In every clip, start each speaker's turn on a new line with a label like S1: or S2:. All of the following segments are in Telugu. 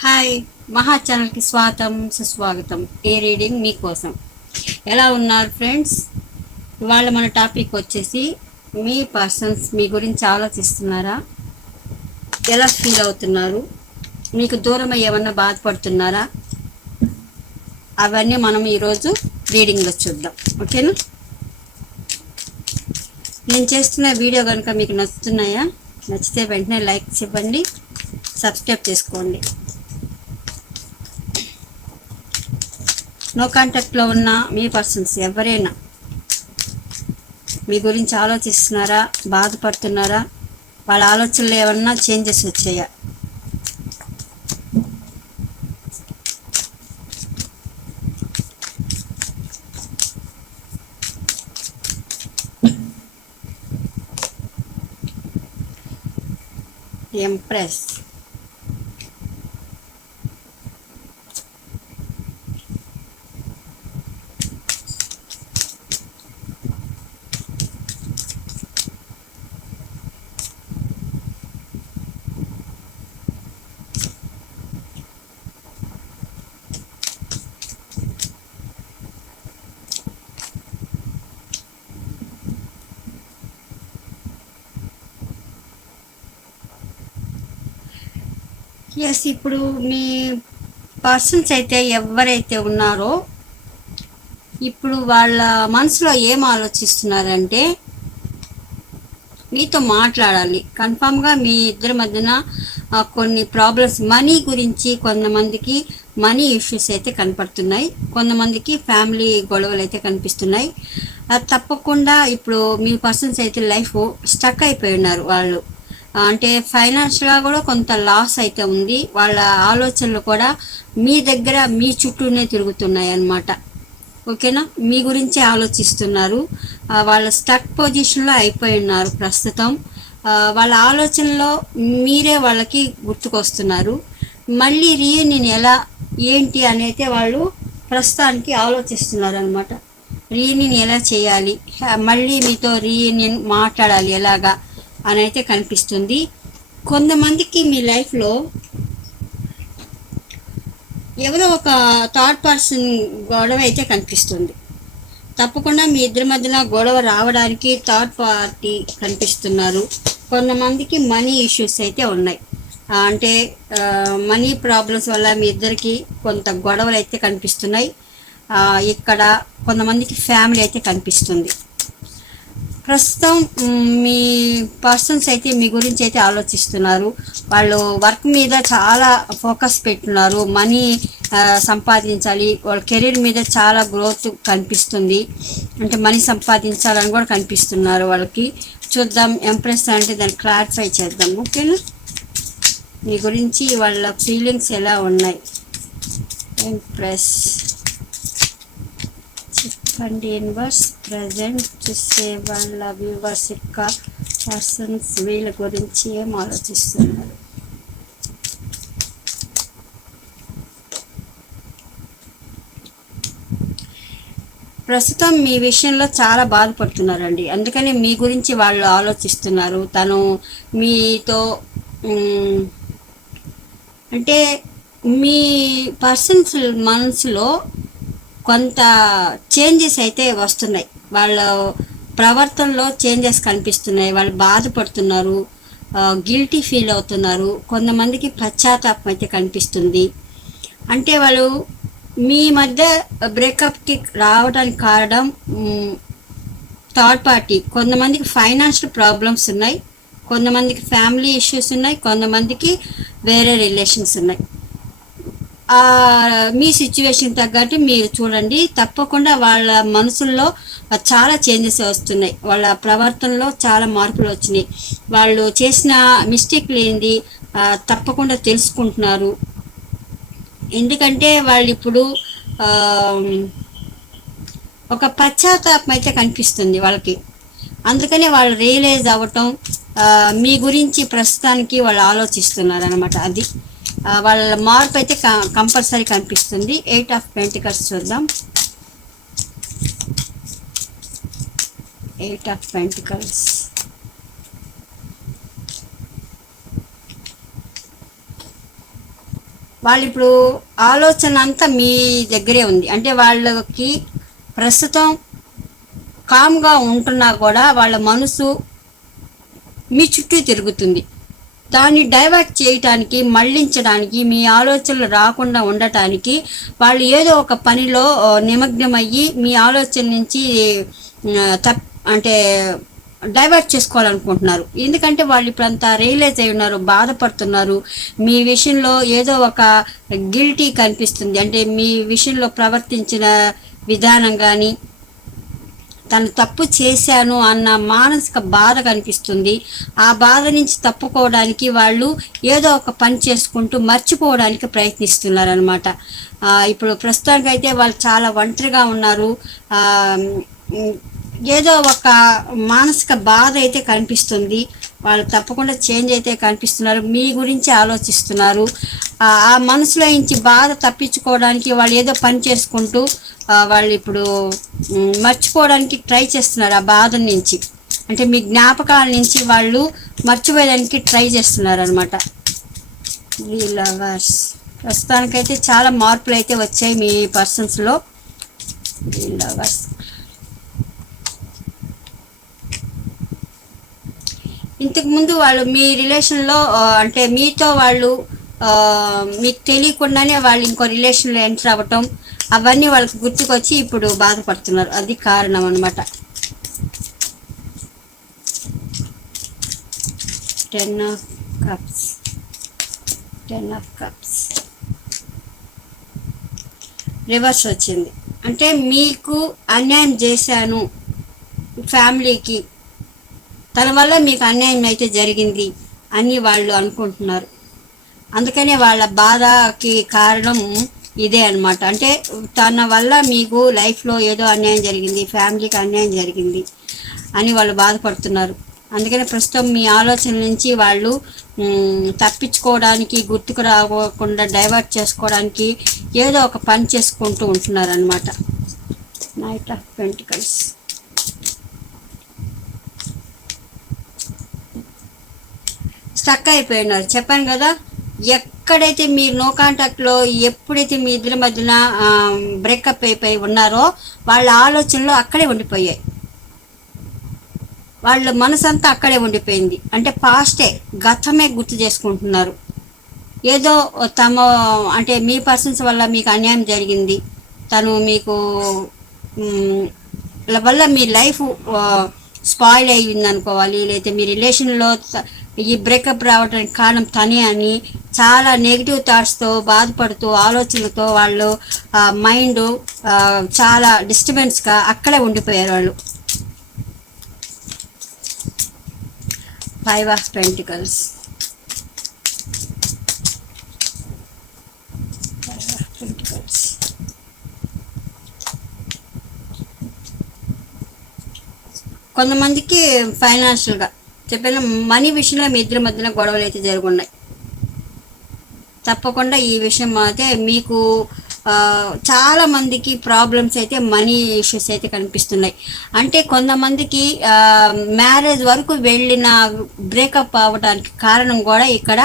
S1: హాయ్ మహా ఛానల్కి స్వాగతం సుస్వాగతం. ఏ రీడింగ్ మీకోసం? ఎలా ఉన్నారు ఫ్రెండ్స్? ఇవాళ మన టాపిక్ వచ్చేసి మీ పర్సన్స్ మీ గురించి ఆలోచిస్తున్నారా? ఎలా ఫీల్ అవుతున్నారు? మీకు దూరం ఏమన్నా బాధపడుతున్నారా? అవన్నీ మనం ఈరోజు రీడింగ్లో చూద్దాం. ఓకేనా? నేను చేస్తున్న వీడియో కనుక మీకు నచ్చుతున్నాయా? నచ్చితే వెంటనే లైక్ ఇవ్వండి సబ్స్క్రైబ్ చేసుకోండి. నో కాంటాక్ట్లో ఉన్న మీ పర్సన్స్ ఎవరైనా. మీ గురించి ఆలోచిస్తున్నారా? బాధపడుతున్నారా? వాళ్ళ ఆలోచనలు ఏమన్నా చేంజెస్ వచ్చాయా? ఎంప్రెస్ ఎస్ ఇప్పుడు మీ పర్సన్స్ అయితే ఎవరైతే ఉన్నారో ఇప్పుడు వాళ్ళ మనసులో ఏం ఆలోచిస్తున్నారంటే మీతో మాట్లాడాలి. కన్ఫామ్గా మీ ఇద్దరి మధ్యన కొన్ని ప్రాబ్లమ్స్ మనీ గురించి కొంతమందికి మనీ ఇష్యూస్ అయితే కనపడుతున్నాయి. కొంతమందికి ఫ్యామిలీ గొడవలు అయితే కనిపిస్తున్నాయి. అది తప్పకుండా ఇప్పుడు మీ పర్సన్స్ అయితే లైఫ్ స్టక్ అయిపోయి ఉన్నారు వాళ్ళు. అంటే ఫైనాన్షియల్గా కూడా కొంత లాస్ అయితే ఉంది. వాళ్ళ ఆలోచనలు కూడా మీ దగ్గర మీ చుట్టూనే తిరుగుతున్నాయి అన్నమాట. ఓకేనా? మీ గురించే ఆలోచిస్తున్నారు. వాళ్ళ స్టక్ పొజిషన్లో అయిపోయి ఉన్నారు ప్రస్తుతం. వాళ్ళ ఆలోచనలో మీరే వాళ్ళకి గుర్తుకొస్తున్నారు. మళ్ళీ రీయూనియన్ ఎలా ఏంటి అనేది వాళ్ళు ప్రస్తుతానికి ఆలోచిస్తున్నారు అనమాట రీయూనియన్ ఎలా చేయాలి? మళ్ళీ మీతో రీయూనియన్ మాట్లాడాలి ఎలాగా? అని అయితే కనిపిస్తుంది. కొంతమందికి మీ లైఫ్లో ఎవరో ఒక థర్డ్ పర్సన్ గొడవ అయితే కనిపిస్తుంది. తప్పకుండా మీ ఇద్దరి మధ్యన గొడవ రావడానికి థర్డ్ పార్టీ కనిపిస్తున్నారు. కొంతమందికి మనీ ఇష్యూస్ అయితే ఉన్నాయి. అంటే మనీ ప్రాబ్లమ్స్ వల్ల మీ ఇద్దరికి కొంత గొడవలు అయితే కనిపిస్తున్నాయి. ఇక్కడ కొంతమందికి ఫ్యామిలీ అయితే కనిపిస్తుంది. ప్రస్తుతం మీ పర్సన్స్ అయితే మీ గురించి అయితే ఆలోచిస్తున్నారు. వాళ్ళు వర్క్ మీద చాలా ఫోకస్ పెట్టున్నారు. మనీ సంపాదించాలి. వాళ్ళ కెరీర్ మీద చాలా గ్రోత్ కనిపిస్తుంది. అంటే మనీ సంపాదించాలని కూడా కనిపిస్తున్నారు వాళ్ళకి. చూద్దాం ఎంప్రెస్ అంటే దాన్ని క్లారిఫై చేద్దాం. ఓకేనా? మీ గురించి వాళ్ళ ఫీలింగ్స్ ఎలా ఉన్నాయి? ఎంప్రెస్. చెప్పండి ఇన్వర్స్ ప్రజెంట్ చూసే వాళ్ళ వ్యూవర్స్ యొక్క పర్సన్స్ వీళ్ళ గురించి ఏం ఆలోచిస్తున్నారు? ప్రస్తుతం మీ విషయంలో చాలా బాధపడుతున్నారండి. అందుకని మీ గురించి వాళ్ళు ఆలోచిస్తున్నారు. తను మీతో అంటే మీ పర్సన్స్ మనసులో కొంత చేంజెస్ అయితే వస్తున్నాయి. వాళ్ళ ప్రవర్తనలో చేంజెస్ కనిపిస్తున్నాయి. వాళ్ళు బాధపడుతున్నారు. గిల్టీ ఫీల్ అవుతున్నారు. కొంతమందికి పశ్చాత్తాపం అయితే కనిపిస్తుంది. అంటే వాళ్ళు మీ మధ్య బ్రేకప్కి రావడానికి కారణం థర్డ్ పార్టీ. కొంతమందికి ఫైనాన్షియల్ ప్రాబ్లమ్స్ ఉన్నాయి. కొంతమందికి ఫ్యామిలీ ఇష్యూస్ ఉన్నాయి. కొంతమందికి వేరే రిలేషన్స్ ఉన్నాయి. మీ సిచ్యువేషన్ తగ్గట్టు మీరు చూడండి. తప్పకుండా వాళ్ళ మనసుల్లో చాలా చేంజెస్ వస్తున్నాయి. వాళ్ళ ప్రవర్తనలో చాలా మార్పులు వచ్చినాయి. వాళ్ళు చేసిన మిస్టేక్లు ఏంది? తప్పకుండా తెలుసుకుంటున్నారు. ఎందుకంటే వాళ్ళు ఇప్పుడు ఒక పశ్చాత్తాపం అయితే కనిపిస్తుంది వాళ్ళకి. అందుకనే వాళ్ళు రియలైజ్ అవ్వటం మీ గురించి ప్రస్తుతానికి వాళ్ళు ఆలోచిస్తున్నారు అనమాట అది వాళ్ళ మార్పు అయితే కంపల్సరీ కనిపిస్తుంది. ఎయిట్ ఆఫ్ పెంటికల్స్ చూద్దాం. ఎయిట్ ఆఫ్ పెంటికల్స్ వాళ్ళు ఇప్పుడు ఆలోచన అంతా మీ దగ్గరే ఉంది. అంటే వాళ్ళకి ప్రస్తుతం కామ్గా ఉంటున్నా కూడా వాళ్ళ మనసు మీ చుట్టూ తిరుగుతుంది. దాన్ని డైవర్ట్ చేయటానికి మళ్ళించడానికి మీ ఆలోచనలు రాకుండా ఉండటానికి వాళ్ళు ఏదో ఒక పనిలో నిమగ్నమయ్యి మీ ఆలోచన నుంచి తప్ అంటే డైవర్ట్ చేసుకోవాలనుకుంటున్నారు. ఎందుకంటే వాళ్ళు ఇప్పుడు అంతా రియలైజ్ అయి ఉన్నారు బాధపడుతున్నారు. మీ విషయంలో ఏదో ఒక గిల్టీ కనిపిస్తుంది. అంటే మీ విషయంలో ప్రవర్తించిన విధానం కానీ తను తప్పు చేశాను అన్న మానసిక బాధ కనిపిస్తుంది. ఆ బాధ నుంచి తప్పుకోవడానికి వాళ్ళు ఏదో ఒక పని చేసుకుంటూ మర్చిపోవడానికి ప్రయత్నిస్తున్నారు అనమాట ఇప్పుడు ప్రస్తుతానికి అయితే వాళ్ళు చాలా ఒంటరిగా ఉన్నారు. ఏదో ఒక మానసిక బాధ అయితే కనిపిస్తుంది. వాళ్ళు తప్పకుండా చేంజ్ అయితే కనిపిస్తున్నారు. మీ గురించి ఆలోచిస్తున్నారు. ఆ మనసులో నుంచి బాధ తప్పించుకోవడానికి వాళ్ళు ఏదో పని చేసుకుంటూ వాళ్ళు ఇప్పుడు మర్చిపోవడానికి ట్రై చేస్తున్నారు ఆ బాధ నుంచి. అంటే మీ జ్ఞాపకాల నుంచి వాళ్ళు మర్చిపోయేదానికి ట్రై చేస్తున్నారు అనమాట ఈ లవర్స్. ప్రస్తుతానికైతే చాలా మార్పులు అయితే వచ్చాయి మీ పర్సన్స్లో ఈ లవర్స్. ఇంతకుముందు వాళ్ళు మీ రిలేషన్లో అంటే మీతో వాళ్ళు మీకు తెలియకుండానే వాళ్ళు ఇంకో రిలేషన్లో ఎంటర్ అవ్వటం అవన్నీ వాళ్ళకి గుర్తుకొచ్చి ఇప్పుడు బాధపడుతున్నారు. అది కారణం అనమాట ten of cups ten of cups reverse వచ్చింది. అంటే మీకు అన్యాయం చేశాను. ఫ్యామిలీకి తన వల్ల మీకు అన్యాయం అయితే జరిగింది అని వాళ్ళు అనుకుంటున్నారు. అందుకనే వాళ్ళ బాధకి కారణం ఇదే అన్నమాట. అంటే తన వల్ల మీకు లైఫ్లో ఏదో అన్యాయం జరిగింది ఫ్యామిలీకి అన్యాయం జరిగింది అని వాళ్ళు బాధపడుతున్నారు. అందుకనే ప్రస్తుతం మీ ఆలోచన నుంచి వాళ్ళు తప్పించుకోవడానికి గుర్తుకు రాకుండా డైవర్ట్ చేసుకోవడానికి ఏదో ఒక పని చేసుకుంటూ ఉంటున్నారు అనమాట నైట్ ఆఫ్ పెంటికల్స్ స్టక్ అయిపోయినారు. చెప్పాను కదా ఎక్కడైతే మీరు నో కాంటాక్ట్లో ఎప్పుడైతే మీ ఇద్దరి మధ్యన బ్రేకప్ అయిపోయి ఉన్నారో వాళ్ళ ఆలోచనలు అక్కడే ఉండిపోయాయి. వాళ్ళ మనసంతా అక్కడే ఉండిపోయింది. అంటే పాస్టే గతమే గుర్తు చేసుకుంటున్నారు. ఏదో తమ అంటే మీ పర్సన్స్ వల్ల మీకు అన్యాయం జరిగింది. తను మీకు వల్ల మీ లైఫ్ స్పాయిల్ అయ్యింది అనుకోవాలి లేకపోతే మీ రిలేషన్లో ఈ బ్రేకప్ రావడానికి కారణం తనే అని చాలా నెగిటివ్ థాట్స్తో బాధపడుతూ ఆలోచనలతో వాళ్ళు మైండ్ చాలా డిస్టర్బెన్స్గా అక్కడే ఉండిపోయారు వాళ్ళు ఫైవ్ ఆఫ్ పెంటికల్స్ పెంటికల్స్ కొంతమందికి ఫైనాన్షియల్గా చెప్పిన మనీ విషయంలో మీ ఇద్దరి మధ్యన గొడవలు అయితే జరుగున్నాయి. తప్పకుండా ఈ విషయం అయితే మీకు చాలా మందికి ప్రాబ్లమ్స్ అయితే మనీ ఇష్యూస్ అయితే కనిపిస్తున్నాయి. అంటే కొంతమందికి మ్యారేజ్ వరకు వెళ్ళిన బ్రేకప్ అవ్వడానికి కారణం కూడా ఇక్కడ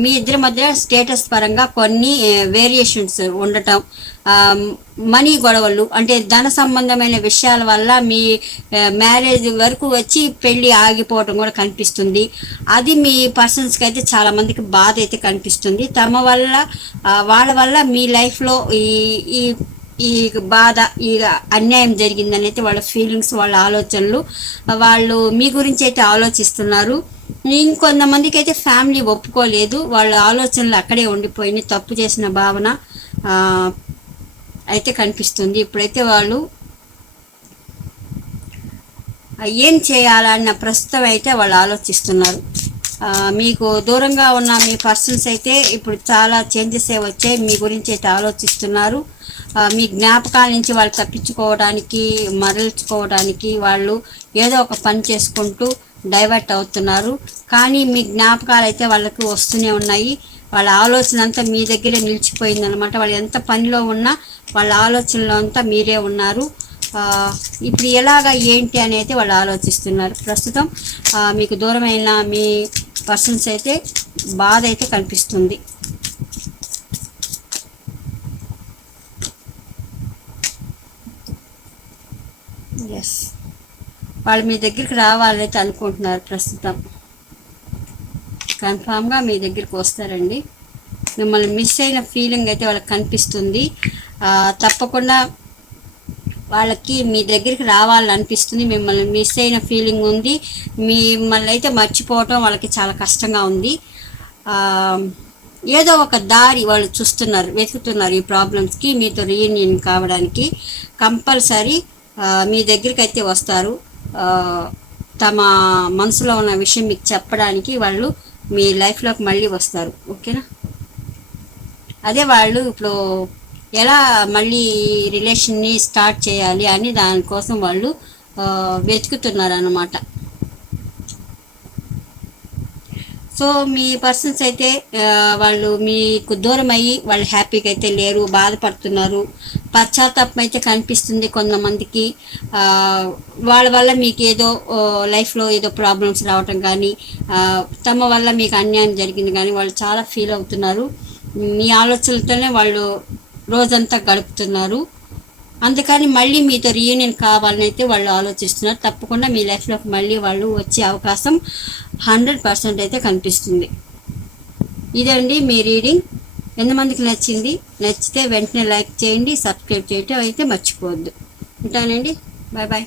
S1: మీ ఇద్దరి మధ్య స్టేటస్ పరంగా కొన్ని వేరియేషన్స్ ఉండటం. మనీ గొడవలు అంటే ధన సంబంధమైన విషయాల వల్ల మీ మ్యారేజ్ వరకు వచ్చి పెళ్ళి ఆగిపోవటం కూడా కనిపిస్తుంది. అది మీ పర్సన్స్కి అయితే చాలా మందికి బాధ అయితే కనిపిస్తుంది. తమ వల్ల వాళ్ళ వల్ల మీ లైఫ్లో ఈ ఈ ఈ బాధ ఈ అన్యాయం జరిగిందని అయితే వాళ్ళ ఫీలింగ్స్ వాళ్ళ ఆలోచనలు వాళ్ళు మీ గురించి అయితే ఆలోచిస్తున్నారు. ఇంకొంతమందికి అయితే ఫ్యామిలీ ఒప్పుకోలేదు. వాళ్ళ ఆలోచనలు అక్కడే ఉండిపోయినాయి. తప్పు చేసిన భావన అయితే కనిపిస్తుంది. ఇప్పుడైతే వాళ్ళు ఏం చేయాలన్న ప్రస్తుతం అయితే వాళ్ళు ఆలోచిస్తున్నారు. మీకు దూరంగా ఉన్న మీ పర్సన్స్ అయితే ఇప్పుడు చాలా చేంజెస్ వచ్చాయి. మీ గురించి అయితే ఆలోచిస్తున్నారు. మీ జ్ఞాపకాల నుంచి వాళ్ళు తప్పించుకోవడానికి మరల్చుకోవడానికి వాళ్ళు ఏదో ఒక పని చేసుకుంటూ డైవర్ట్ అవుతున్నారు. కానీ మీ జ్ఞాపకాలు అయితే వాళ్ళకి వస్తూనే ఉన్నాయి. వాళ్ళ ఆలోచన అంతా మీ దగ్గరే నిలిచిపోయిందనమాట వాళ్ళు ఎంత పనిలో ఉన్నా వాళ్ళ ఆలోచనలో అంతా మీరే ఉన్నారు. ఇప్పుడు ఎలాగ ఏంటి అనేది వాళ్ళు ఆలోచిస్తున్నారు. ప్రస్తుతం మీకు దూరమైన మీ పర్సన్స్ అయితే బాధ అయితే కనిపిస్తుంది. ఎస్ వాళ్ళు మీ దగ్గరికి రావాలైతే అనుకుంటున్నారు ప్రస్తుతం. కన్ఫామ్గా మీ దగ్గరికి వస్తారండి. మిమ్మల్ని మిస్ అయిన ఫీలింగ్ అయితే వాళ్ళకి కనిపిస్తుంది. తప్పకుండా వాళ్ళకి మీ దగ్గరికి రావాలని అనిపిస్తుంది మిమ్మల్ని మిస్ అయిన ఫీలింగ్ ఉంది. మిమ్మల్ని అయితే మర్చిపోవటం వాళ్ళకి చాలా కష్టంగా ఉంది. ఏదో ఒక దారి వాళ్ళు చూస్తున్నారు వెతుకుతున్నారు ఈ ప్రాబ్లమ్స్కి మీతో రీయూనియన్ కావడానికి. కంపల్సరీ మీ దగ్గరికి అయితే వస్తారు తమ మనసులో ఉన్న విషయం మీకు చెప్పడానికి వాళ్ళు మీ లైఫ్లోకి మళ్ళీ వస్తారు. ఓకేనా? అదే వాళ్ళు ఇప్పుడు ఎలా మళ్ళీ రిలేషన్ని స్టార్ట్ చేయాలి అని దానికోసం వాళ్ళు ఆ, వెతుకుతున్నారు అన్నమాట సో మీ పర్సన్స్ అయితే వాళ్ళు మీకు దూరం అయ్యి వాళ్ళు హ్యాపీగా అయితే లేరు బాధపడుతున్నారు పశ్చాత్తాపం అయితే కనిపిస్తుంది కొంతమందికి. వాళ్ళ వల్ల మీకు ఏదో లైఫ్లో ఏదో ప్రాబ్లమ్స్ రావటం కానీ తమ వల్ల మీకు అన్యాయం జరిగింది కానీ వాళ్ళు చాలా ఫీల్ అవుతున్నారు. మీ ఆలోచనలతోనే వాళ్ళు రోజంతా గడుపుతున్నారు. అందుకని మళ్ళీ మీతో రీయూనియన్ కావాలని అయితే వాళ్ళు ఆలోచిస్తున్నారు. తప్పకుండా మీ లైఫ్లోకి మళ్ళీ వాళ్ళు వచ్చే అవకాశం హండ్రెడ్ పర్సెంట్ అయితే కనిపిస్తుంది. ఇదండి మీ రీడింగ్. ఎంతమందికి నచ్చింది నచ్చితే వెంటనే లైక్ చేయండి సబ్స్క్రైబ్ చేయటం అయితే మర్చిపోవద్దు. ఉంటానండి. Bye bye.